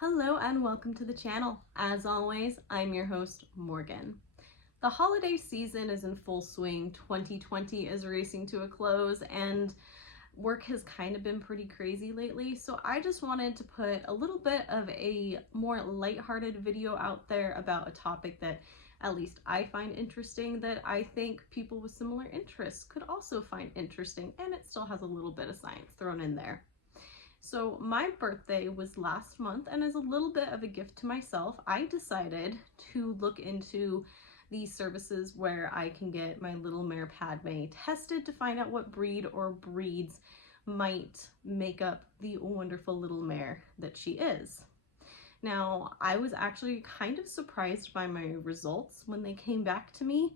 Hello and welcome to the channel. As always, I'm your host, Morgan. The holiday season is in full swing. 2020 is racing to a close and work has kind of been pretty crazy lately. So I just wanted to put a little bit of a more lighthearted video out there about a topic that at least I find interesting, that I think people with similar interests could also find interesting, and it still has a little bit of science thrown in there. So my birthday was last month, and as a little bit of a gift to myself, I decided to look into these services where I can get my little mare Padme tested to find out what breed or breeds might make up the wonderful little mare that she is. Now, I was actually kind of surprised by my results when they came back to me,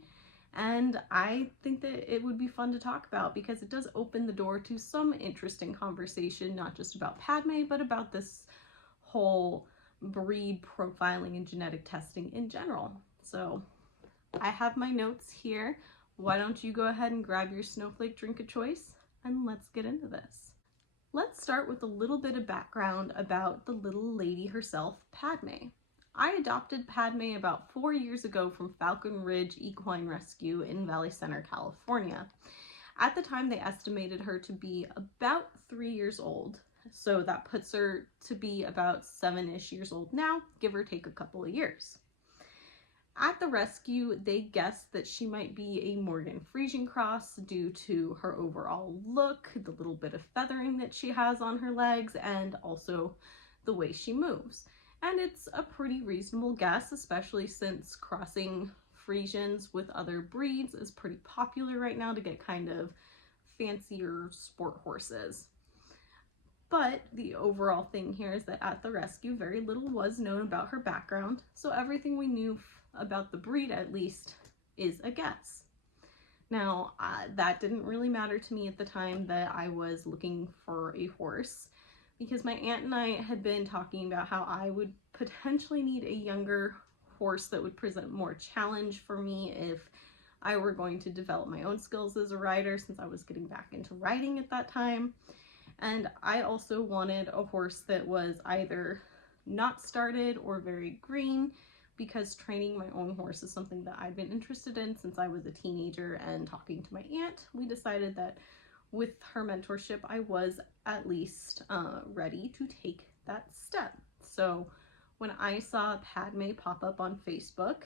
and I think that it would be fun to talk about because it does open the door to some interesting conversation, not just about Padme, but about this whole breed profiling and genetic testing in general. So I have my notes here. Why don't you go ahead and grab your snowflake drink of choice and let's get into this. Let's start with a little bit of background about the little lady herself, Padme. I adopted Padme about 4 years ago from Falcon Ridge Equine Rescue in Valley Center, California. At the time, they estimated her to be about 3 years old, so that puts her to be about 7-ish years old now, give or take a couple of years. At the rescue, they guessed that she might be a Morgan Friesian cross due to her overall look, the little bit of feathering that she has on her legs, and also the way she moves. And it's a pretty reasonable guess, especially since crossing Friesians with other breeds is pretty popular right now to get kind of fancier sport horses. But the overall thing here is that at the rescue, very little was known about her background, so everything we knew about the breed, at least, is a guess. Now, that didn't really matter to me at the time that I was looking for a horse, because my aunt and I had been talking about how I would potentially need a younger horse that would present more challenge for me if I were going to develop my own skills as a rider, since I was getting back into riding at that time. And I also wanted a horse that was either not started or very green, because training my own horse is something that I've been interested in since I was a teenager, and talking to my aunt, we decided that with her mentorship, I was at least ready to take that step. So when I saw Padme pop up on Facebook,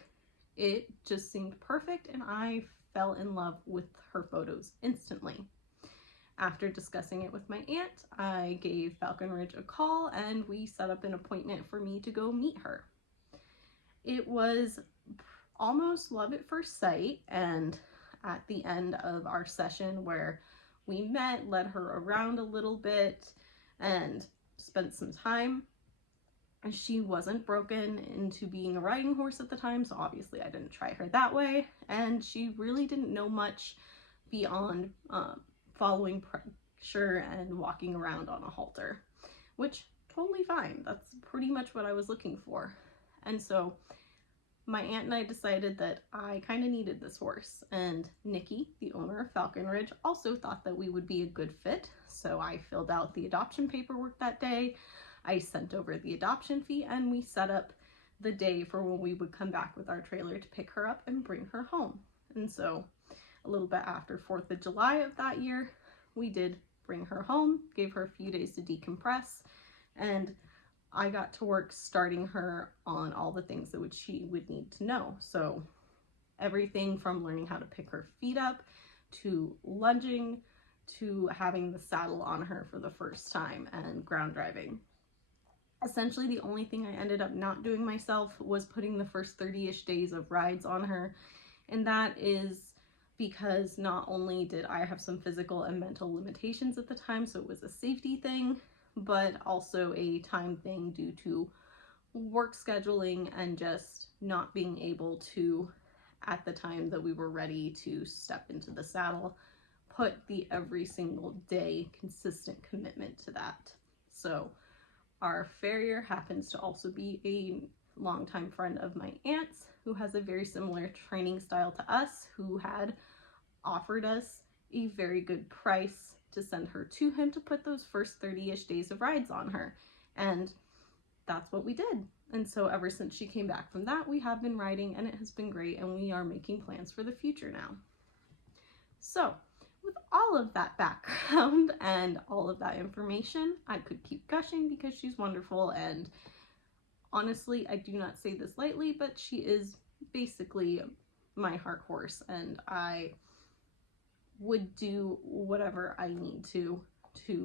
it just seemed perfect, and I fell in love with her photos instantly. After discussing it with my aunt, I gave Falcon Ridge a call and we set up an appointment for me to go meet her. It was almost love at first sight, and at the end of our session where we met, led her around a little bit, and spent some time, she wasn't broken into being a riding horse at the time, so obviously I didn't try her that way, and she really didn't know much beyond following pressure and walking around on a halter, which totally fine. That's pretty much what I was looking for. And so my aunt and I decided that I kind of needed this horse, and Nikki, the owner of Falcon Ridge, also thought that we would be a good fit. So I filled out the adoption paperwork that day, I sent over the adoption fee, and we set up the day for when we would come back with our trailer to pick her up and bring her home. And so a little bit after 4th of July of that year, we did bring her home, gave her a few days to decompress, and I got to work starting her on all the things that she would need to know. So everything from learning how to pick her feet up, to lunging, to having the saddle on her for the first time, and ground driving. Essentially, the only thing I ended up not doing myself was putting the first 30-ish days of rides on her, and that is because not only did I have some physical and mental limitations at the time, so it was a safety thing, but also a time thing due to work scheduling and just not being able to, at the time that we were ready to step into the saddle, put the every single day consistent commitment to that. So our farrier happens to also be a longtime friend of my aunt's, who has a very similar training style to us, who had offered us a very good price to send her to him to put those first 30-ish days of rides on her. And that's what we did. And so ever since she came back from that, we have been riding, and it has been great, and we are making plans for the future now. So with all of that background and all of that information, I could keep gushing because she's wonderful, and honestly, I do not say this lightly, but she is basically my heart horse, and I would do whatever I need to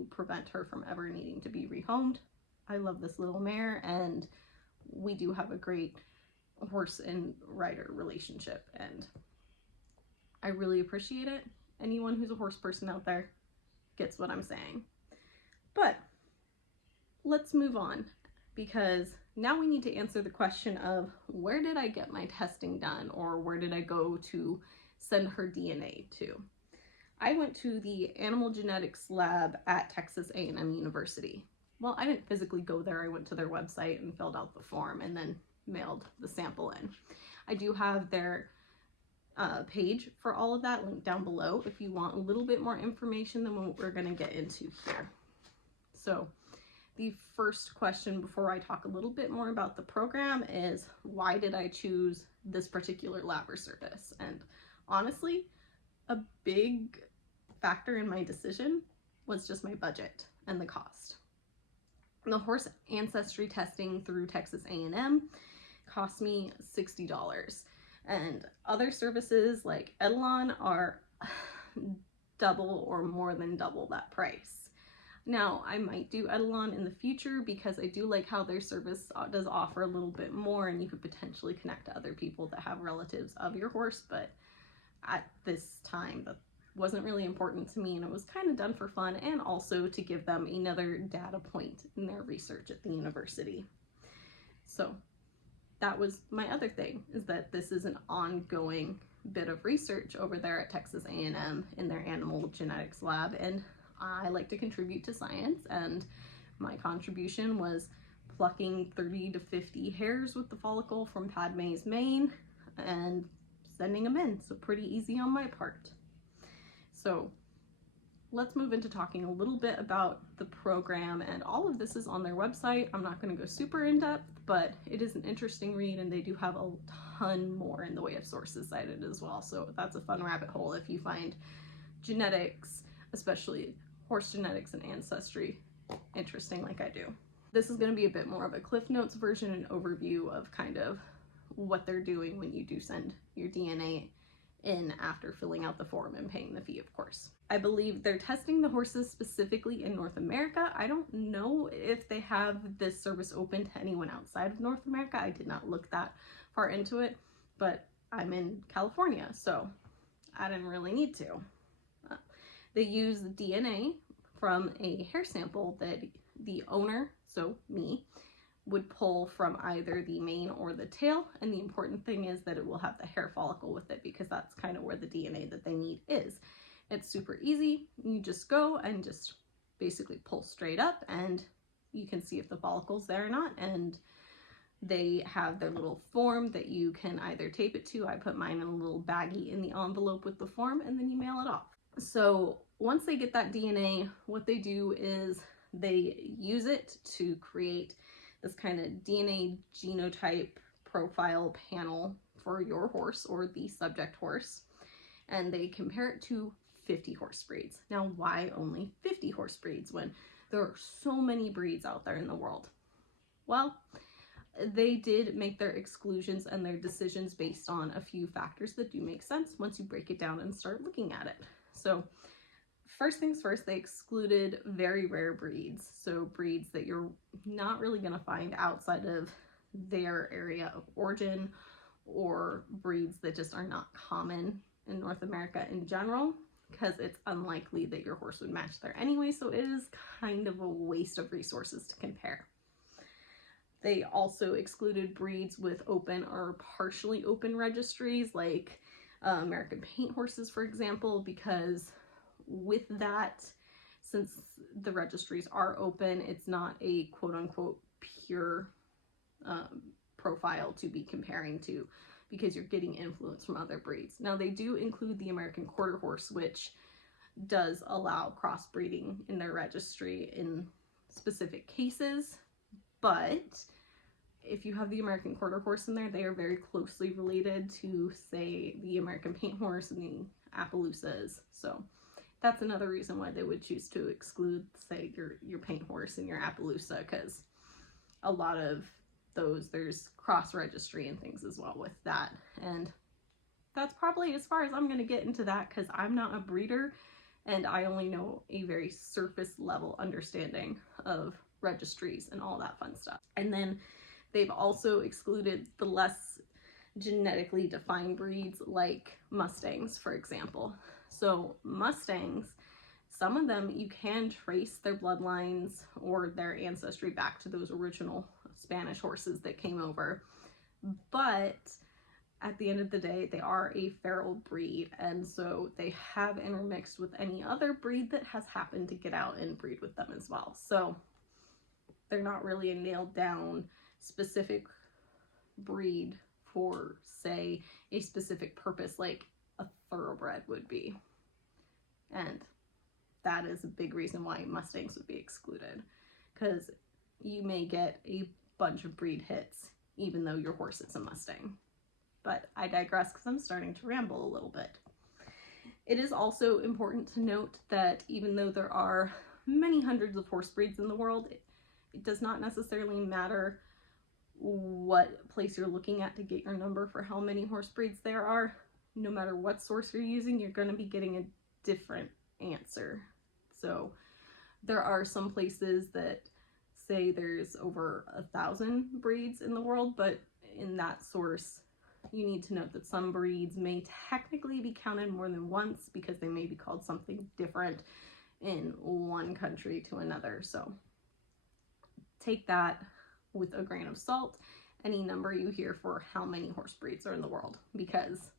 prevent her from ever needing to be rehomed. I love this little mare, and we do have a great horse and rider relationship, and I really appreciate it. Anyone who's a horse person out there gets what I'm saying. But let's move on, because now we need to answer the question of, where did I get my testing done, or where did I go to send her DNA to? I went to the animal genetics lab at Texas A&M University. Well, I didn't physically go there. I went to their website and filled out the form and then mailed the sample in. I do have their page for all of that linked down below if you want a little bit more information than what we're going to get into here. So the first question before I talk a little bit more about the program is, why did I choose this particular lab or service? And honestly, a big factor in my decision was just my budget and the cost. The horse ancestry testing through Texas A&M cost me $60, and other services like Etalon are double or more than double that price. Now, I might do Etalon in the future because I do like how their service does offer a little bit more, and you could potentially connect to other people that have relatives of your horse, but at this time that wasn't really important to me, and it was kind of done for fun and also to give them another data point in their research at the university. So that was my other thing, is that this is an ongoing bit of research over there at Texas A&M in their animal genetics lab, and I like to contribute to science, and my contribution was plucking 30 to 50 hairs with the follicle from Padme's mane and sending them in. So pretty easy on my part. So let's move into talking a little bit about the program, and all of this is on their website. I'm not going to go super in depth, but it is an interesting read, and they do have a ton more in the way of sources cited as well. So that's a fun rabbit hole if you find genetics, especially horse genetics and ancestry, interesting like I do. This is going to be a bit more of a Cliff Notes version and overview of kind of what they're doing when you do send your DNA in after filling out the form and paying the fee, of course. I believe they're testing the horses specifically in North America. I don't know if they have this service open to anyone outside of North America. I did not look that far into it, but I'm in California, so I didn't really need to. They use DNA from a hair sample that the owner, so me, would pull from either the mane or the tail, and the important thing is that it will have the hair follicle with it, because that's kind of where the DNA that they need is. It's super easy. You just go and just basically pull straight up, and you can see if the follicle's there or not, and they have their little form that you can either tape it to. I put mine in a little baggie in the envelope with the form, and then you mail it off. So once they get that DNA, what they do is they use it to create this kind of DNA genotype profile panel for your horse or the subject horse, and they compare it to 50 horse breeds. Now, why only 50 horse breeds when there are so many breeds out there in the world? Well, they did make their exclusions and their decisions based on a few factors that do make sense once you break it down and start looking at it. So first things first, they excluded very rare breeds. So breeds that you're not really going to find outside of their area of origin, or breeds that just are not common in North America in general, because it's unlikely that your horse would match there anyway. So it is kind of a waste of resources to compare. They also excluded breeds with open or partially open registries, like American paint horses, for example, because with that, since the registries are open, it's not a quote-unquote pure profile to be comparing to, because you're getting influence from other breeds. Now, they do include the American quarter horse, which does allow crossbreeding in their registry in specific cases, But if you have the American Quarter Horse in there, they are very closely related to, say, the American Paint Horse and the Appaloosas. So that's another reason why they would choose to exclude, say, your Paint Horse and your Appaloosa, because a lot of those, there's cross registry and things as well with that. And that's probably as far as I'm going to get into that, because I'm not a breeder and I only know a very surface level understanding of registries and all that fun stuff. And then they've also excluded the less genetically defined breeds like Mustangs, for example. So Mustangs, some of them you can trace their bloodlines or their ancestry back to those original Spanish horses that came over, but at the end of the day, they are a feral breed, and so they have intermixed with any other breed that has happened to get out and breed with them as well. So they're not really a nailed down specific breed for, say, a specific purpose like a thoroughbred would be. And that is a big reason why Mustangs would be excluded, because you may get a bunch of breed hits even though your horse is a Mustang. But I digress because I'm starting to ramble a little bit. It is also important to note that even though there are many hundreds of horse breeds in the world, it does not necessarily matter what place you're looking at to get your number for how many horse breeds there are. No matter what source you're using, you're going to be getting a different answer. So there are some places that say there's over 1,000 breeds in the world, but in that source, you need to note that some breeds may technically be counted more than once because they may be called something different in one country to another. So take that with a grain of salt, any number you hear for how many horse breeds are in the world, because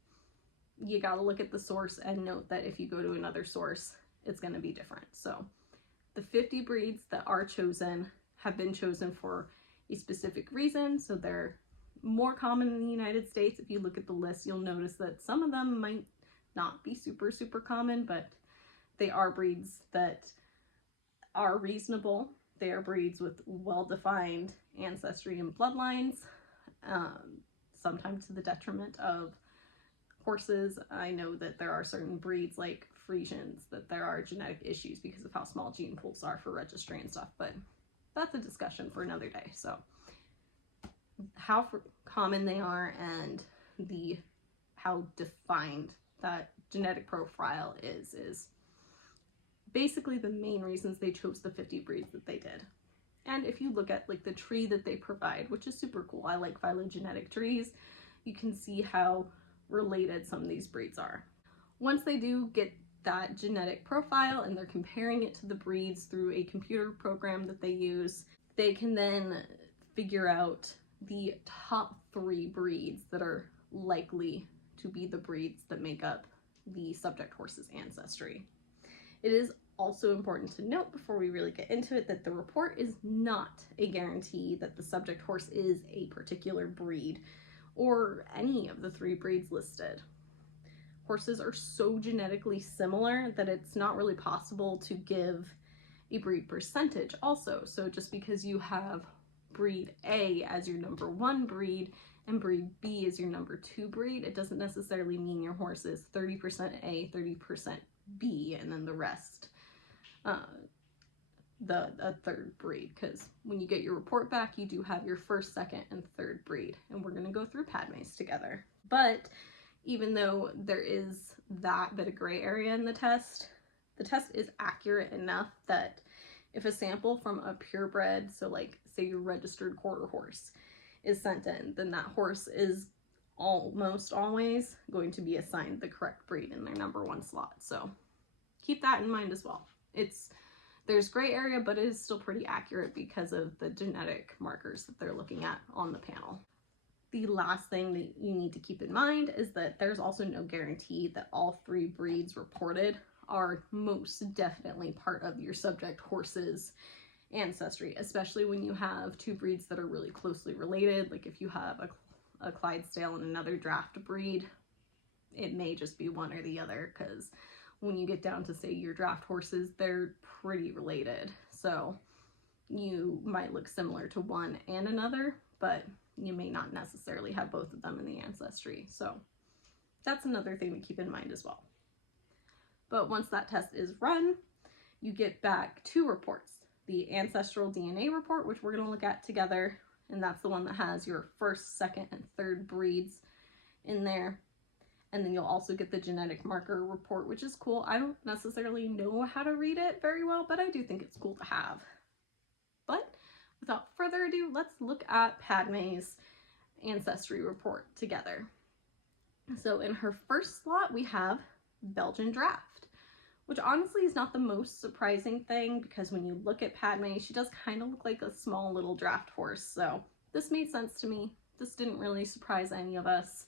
you got to look at the source and note that if you go to another source, it's going to be different. So the 50 breeds that are chosen have been chosen for a specific reason. So they're more common in the United States. If you look at the list, you'll notice that some of them might not be super common, but they are breeds that are reasonable. They are breeds with well-defined ancestry and bloodlines, sometimes to the detriment of horses. I know that there are certain breeds like Friesians that there are genetic issues because of how small gene pools are for registry and stuff, but that's a discussion for another day. So how common they are and how defined that genetic profile is basically the main reasons they chose the 50 breeds that they did. And if you look at like the tree that they provide, which is super cool, I like phylogenetic trees, you can see how related some of these breeds are. Once they do get that genetic profile and they're comparing it to the breeds through a computer program that they use, they can then figure out the top 3 breeds that are likely to be the breeds that make up the subject horse's ancestry. It is also important to note before we really get into it that the report is not a guarantee that the subject horse is a particular breed or any of the 3 breeds listed. Horses are so genetically similar that it's not really possible to give a breed percentage also. So just because you have breed A as your number 1 breed and breed B as your number 2 breed, it doesn't necessarily mean your horse is 30% A, 30% B, and then the rest a third breed, because when you get your report back, you do have your first, second, and third breed, and we're going to go through Padmes together. But even though there is that bit of gray area in the test is accurate enough that if a sample from a purebred, so like say your registered quarter horse, is sent in, then that horse is almost always going to be assigned the correct breed in their number 1 slot. So keep that in mind as well. There's gray area, but it is still pretty accurate because of the genetic markers that they're looking at on the panel. The last thing that you need to keep in mind is that there's also no guarantee that all 3 breeds reported are most definitely part of your subject horse's ancestry, especially when you have 2 breeds that are really closely related. Like if you have a Clydesdale and another draft breed, it may just be one or the other, because when you get down to say your draft horses, they're pretty related. So you might look similar to one and another, but you may not necessarily have both of them in the ancestry. So that's another thing to keep in mind as well. But once that test is run, you get back 2 reports. The ancestral DNA report, which we're going to look at together, and that's the one that has your first, second, and third breeds in there. And then you'll also get the genetic marker report, which is cool. I don't necessarily know how to read it very well, but I do think it's cool to have. But without further ado, let's look at Padmé's ancestry report together. So in her first slot, we have Belgian draft, which honestly is not the most surprising thing, because when you look at Padmé, she does kind of look like a small little draft horse. So this made sense to me. This didn't really surprise any of us,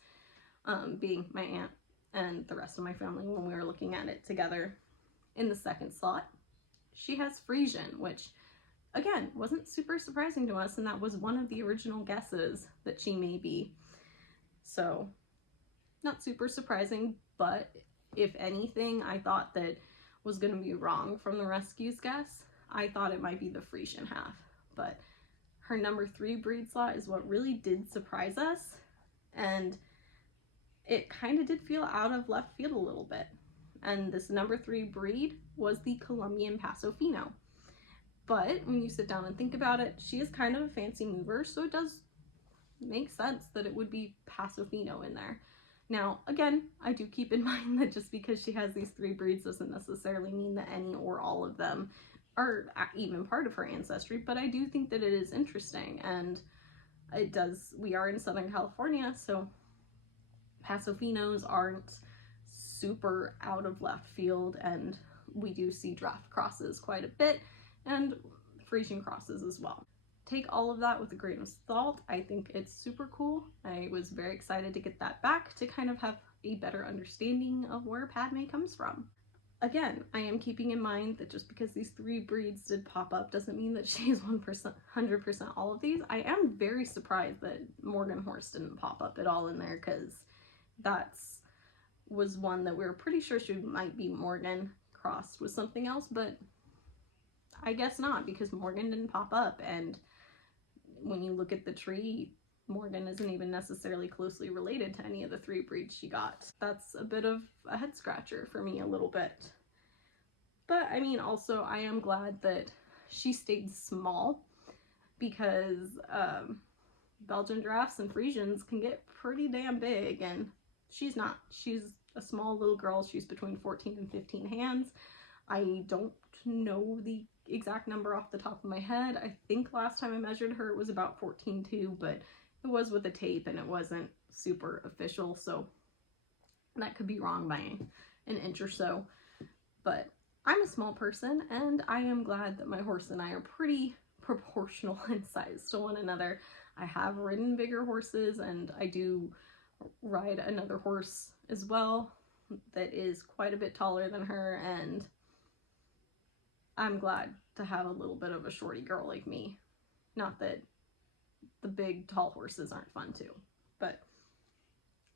being my aunt and the rest of my family when we were looking at it together. In the second slot, she has Friesian, which again wasn't super surprising to us, and that was one of the original guesses that she may be. So not super surprising, but if anything, I thought that was going to be wrong from the rescue's guess. I thought it might be the Friesian half, but her number 3 breed slot is what really did surprise us, and it kind of did feel out of left field a little bit. And this number 3 breed was the Colombian Paso Fino. But when you sit down and think about it, she is kind of a fancy mover, so it does make sense that it would be Paso Fino in there. Now, again, I do keep in mind that just because she has these 3 breeds doesn't necessarily mean that any or all of them are even part of her ancestry, but I do think that it is interesting, and it does, we are in Southern California, so Paso Finos aren't super out of left field, and we do see draft crosses quite a bit, and Friesian crosses as well. Take all of that with a grain of salt. I think it's super cool. I was very excited to get that back to kind of have a better understanding of where Padmé comes from. Again, I am keeping in mind that just because these 3 breeds did pop up doesn't mean that she's 100% all of these. I am very surprised that Morgan horse didn't pop up at all in there, because that's was one that we were pretty sure she might be Morgan crossed with something else, but I guess not, because Morgan didn't pop up, and when you look at the tree, Morgan isn't even necessarily closely related to any of the 3 breeds she got. That's a bit of a head scratcher for me a little bit. But I mean, also I am glad that she stayed small, because Belgian drafts and Friesians can get pretty damn big, and she's not. She's a small little girl. She's between 14 and 15 hands. I don't know the exact number off the top of my head. I think last time I measured her it was about 14 too, but it was with a tape and it wasn't super official, so that could be wrong by an inch or so. But I'm a small person, and I am glad that my horse and I are pretty proportional in size to one another. I have ridden bigger horses, and I do ride another horse as well that is quite a bit taller than her, and I'm glad to have a little bit of a shorty girl like me. Not that the big tall horses aren't fun too, but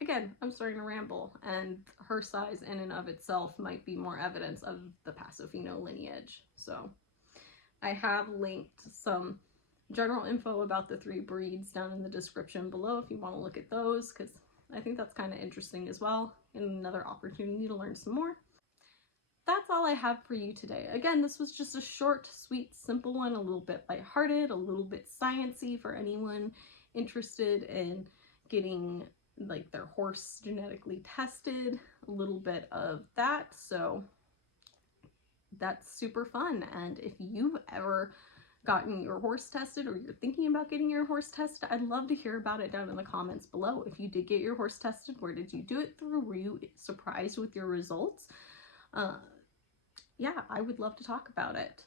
again, I'm starting to ramble, and her size in and of itself might be more evidence of the Paso Fino lineage. So I have linked some general info about the 3 breeds down in the description below if you want to look at those, because I think that's kind of interesting as well, and another opportunity to learn some more. That's all I have for you today. Again, this was just a short, sweet, simple one, a little bit lighthearted, a little bit sciencey for anyone interested in getting like their horse genetically tested, a little bit of that. So that's super fun. And if you've ever gotten your horse tested, or you're thinking about getting your horse tested, I'd love to hear about it down in the comments below. If you did get your horse tested, where did you do it through? Were you surprised with your results? Yeah, I would love to talk about it.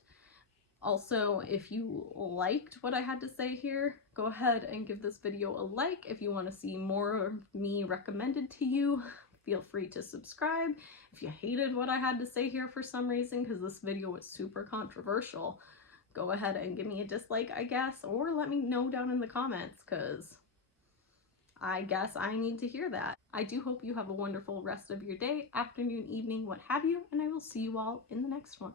Also, if you liked what I had to say here, go ahead and give this video a like. If you want to see more of me recommended to you, feel free to subscribe. If you hated what I had to say here for some reason, because this video was super controversial, go ahead and give me a dislike, I guess, or let me know down in the comments, because I guess I need to hear that. I do hope you have a wonderful rest of your day, afternoon, evening, what have you, and I will see you all in the next one.